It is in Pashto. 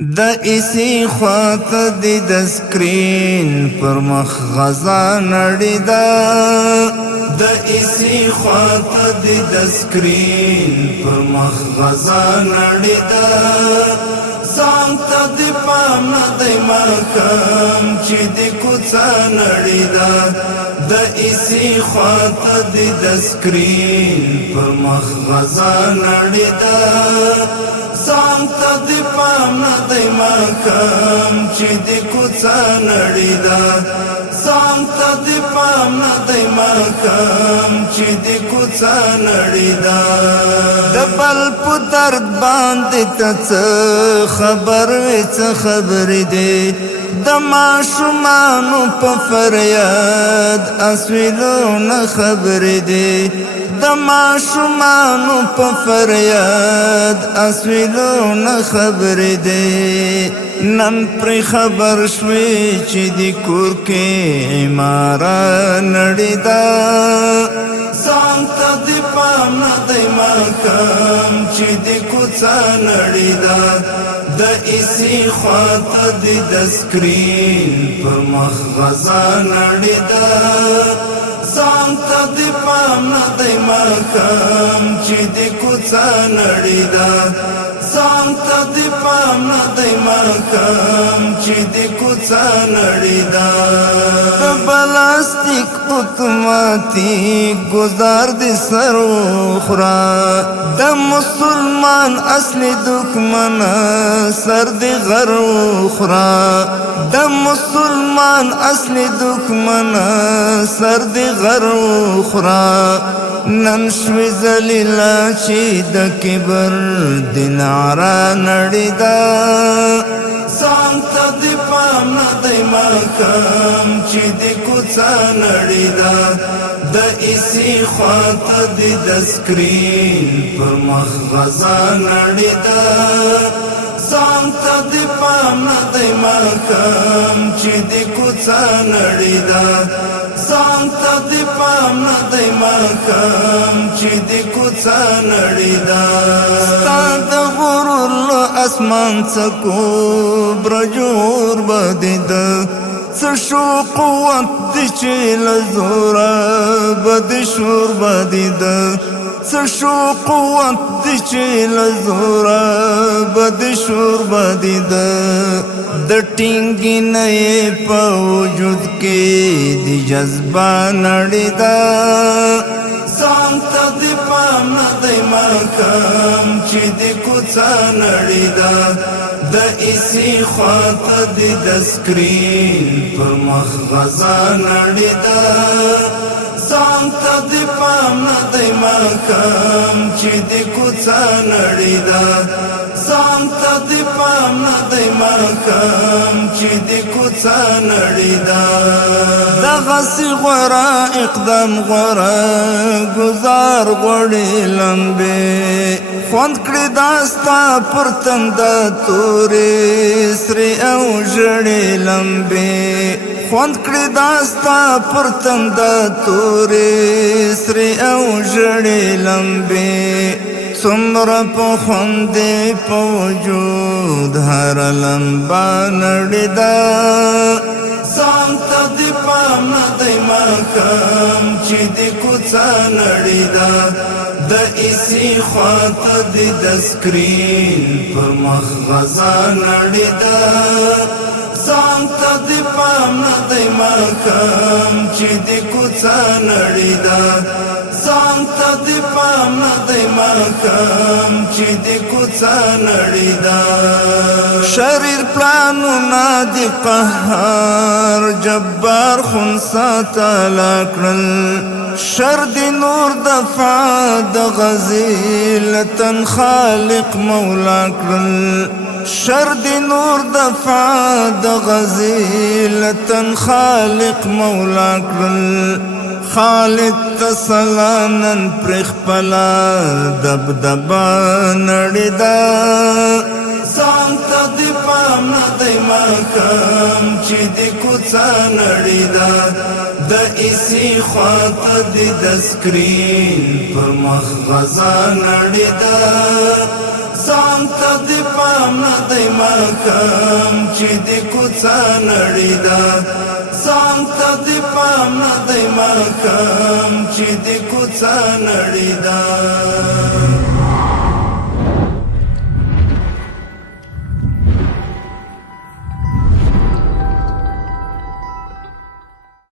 د اسی خواته دی د سکرین پر مخ غزا نړی دا د اسی خواته دی د سکرین پر مخ غزا نړی دا ځان ته د پام نه دی ماښام چې د کوڅه نړی دا د اسی خواته دی د سکرین پر مخ غزا نړی دا ځان ته د پام نه دی ماښام چې د کوڅه نړی دا ځان ته د پام نه دی ماښام چې د کوڅه نړی دا د بل په درد باندې ته څه خبر وې څه خبرې دی د ماشومانو په فریاد اسویلونه خبرې دی د ماشومانو په فریاد اسویلونه خبرې دی نن پرې خبر شوې چې د کور کې عماره نړی دا ځان ته د پام نه دی ماښام چې د کوڅه نړی دا د اسی خواته دی د سکرین پر مخ غزا نړی دا ځان ته د پام نه دی ماښام چې د کوڅه نړی دا ځان ته د پام نه دی ماښام چې د کوڅه نړی دا د پلاستیک اتوماتیک گزار د سر وخوره د مسلمان اصلي دښمن سر د غر وخوره د مسلمان اصلي دښمن سر د غر وخوره نن شوی ذلیلا چې د کبر د نعره نړی دا ځان ته د پام نه دی ماښام چې د کوڅه نړی دا د اسی خواته دی د سکرین پر مخ غزا نړی دا ځان ته د پام نه دی ماښام چې د کوڅه نړی دا ځان ته د پام نه دی ماښام چې د کوڅه نړی دا ستا د غرور له اسمان څکو برجور به دې ده څه شو قوت دی چې له زوره به د شور به دې ده څه شو قوت دی چې له زوره به د شور به دې ده د ټینګې نه یې په وجود کې د جذبه نړی دا ځان ته د پام نه دی ماښام چې د کوڅه نړی دا د اسی خواته دی د سکرین پر مخ غزا نړی دا ځان ته د پام نه دی ماښام چې د کوڅه نړی دا ځان ته د پام نه دی ماښام چې د کوڅه نړی دا دغسې غوره اقدام غوره ګزار غوړې لمبې خوند کړې دا ستا پر تنده تورې سرې او ژړې لمبې خوند کړې دا ستا پر تنده تورې سرې او ژړې لمبې څومره په خوند په وجود هره لمبه نړی دا ځان ته د پام نه دی ماښام چې د کوڅه نړی دا د اسی خواته دی د سکرین پر مخ غزا نړی دا ځان ته د پام نه دی ماښام چې د کوڅه نړی دا ځان ته د پام نه دی ماښام چې د کوڅه نړی دا شریر پلانونه د قهار جبار خنثی تعالی کړل شر د نور دفع د غزیلتن خالق مولا کړل شر د نور دفع د غزیلتن خالق مولا کړل خالد تسلانن پر خپلا دبدبا نړی دا ځان ته د پام نه دی ماښام چې د کوڅه نړی دا د اسی خواته دی د سکرین پر مخ غزا نړی دا ځان ته د پام نه دی ماښام چې د کوڅه نړۍ ده ځان ته د پام نه دی ماښام چې د کوڅه نړۍ ده